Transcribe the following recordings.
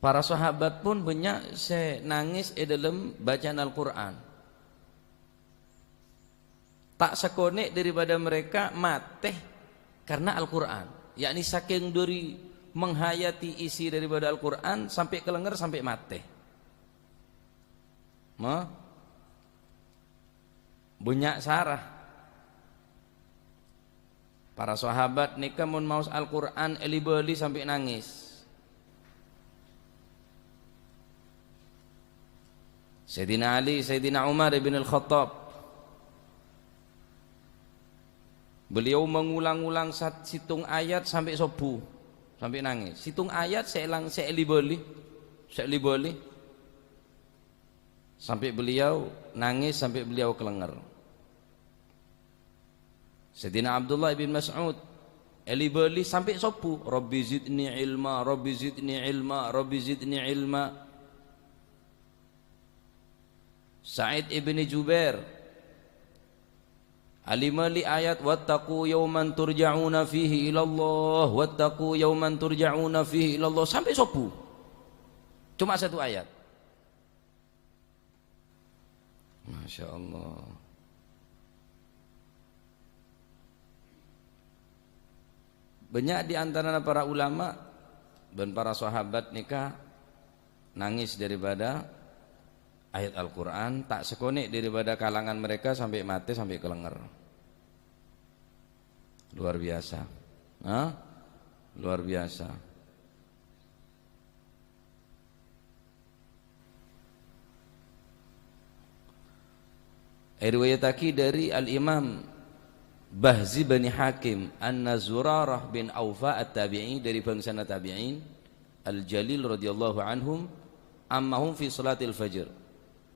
Para sahabat pun banyak saya nangis dalam bacaan Al-Quran. Tak sekonek daripada mereka mati karena Al-Quran. Yakni saking dari menghayati isi daripada Al-Quran sampai kelengar sampai mati. Banyak sarah. Para sahabat nikah mun maus Al-Quran elibeli sampai nangis. Sayyidina Ali, Sayyidina Umar ibn al-Khattab, beliau mengulang-ulang situng ayat sampai subuh, sampai nangis. Situng ayat saya libeli, sampai beliau nangis, sampai beliau kelengar. Sayyidina Abdullah ibn Mas'ud libeli sampai subuh, Rabbi zidni ilma, Rabbi zidni ilma, Rabbi zidni ilma. Sa'id ibn Jubair alimali ayat wattaqu yawman turja'una fihi ilallah, wattaqu yawman turja'una fihi ilallah sampai subuh. Cuma satu ayat. Masya Allah. Banyak di antara para ulama dan para sahabat nikah nangis daripada ayat Al-Quran, tak sekonek daripada kalangan mereka sampai mati, sampai kelengar. Luar biasa. Luar biasa. Riwayataki dari Al-Imam Bahzi bin Hakim anna Zurarah bin Aufa at-Tabi'i, dari bangsa tabi'in Al-Jalil radhiyallahu anhum, ammahum fi salatil fajr,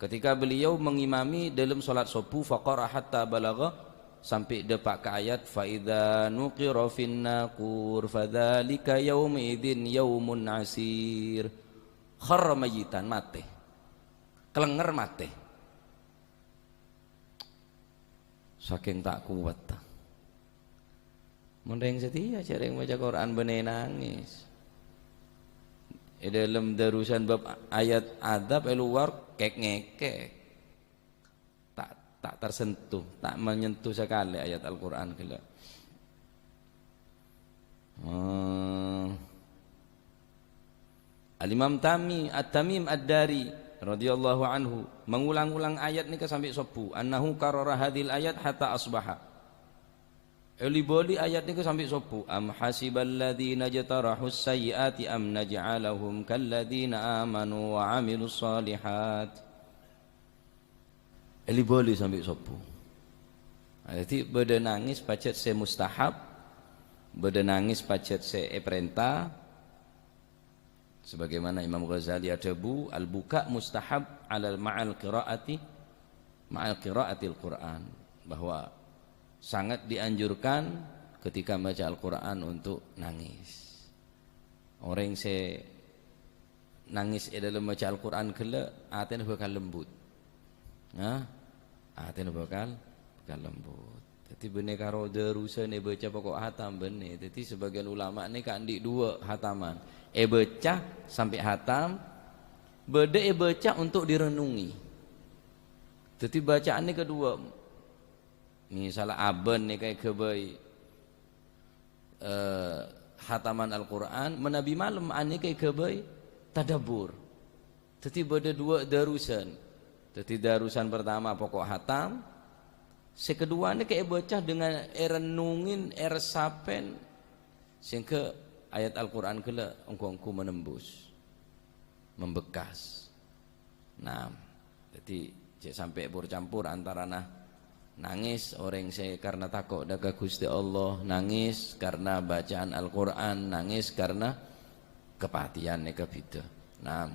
ketika beliau mengimami dalam salat subuh, faqara hatta balagha, sampai depak ke ayat fa idza nuqira fin naqur fadzalika yaumidzin yaumun asir, kharra mayitan, mati kelenger mati, saking tak kuat. Mending setia cara yang baca Quran bener nangis. Dalam darusan bab ayat adab luar kek ngekek, tak tersentuh, tak menyentuh sekali ayat Al-Quran gila. Al-Imam At-Tamim Ad-Dari radhiyallahu anhu mengulang-ulang ayat ni sampai subuh, annahu karara hadhil ayat hatta asbaha. Eliboli ayat ni sampai subuh, am hasiballadzina jatarahus sayyiati am naj'alahum kalladzina amanu wa amilus solihat. Eliboli sampai subuh. Jadi beda nangis pacet se mustahab, beda nangis pacet se perintah. Sebagaimana Imam Ghazali ada al-buka mustahab ala ma'al qiraatil Quran, bahwa sangat dianjurkan ketika baca Al-Quran untuk nangis. Orang yang nangis dalam baca Al-Quran kela hatinya bakal lembut. Hatinya bakal lembut. Jadi benar karo derusan baca pokok hatam benar. Jadi sebagian ulama ni kan di dua hataman. Baca sampai hatam, beda baca untuk direnungi. Jadi bacaan ni kedua. Misalnya aben ni kayak kebai hataman Al-Quran, menabi malam ani kayak kebai tadabur. Jadi beda dua darusan. Jadi darusan pertama pokok hatam, sekedua ni kayak baca dengan renungin resapen sehingga ayat Al-Quran kala engkau menembus, membekas. Nah, jadi sampai bercampur antara nangis orang saya karena takut daga Gusti Allah, nangis karena bacaan Al-Quran, nangis karena kepatihan neka bida. Nah,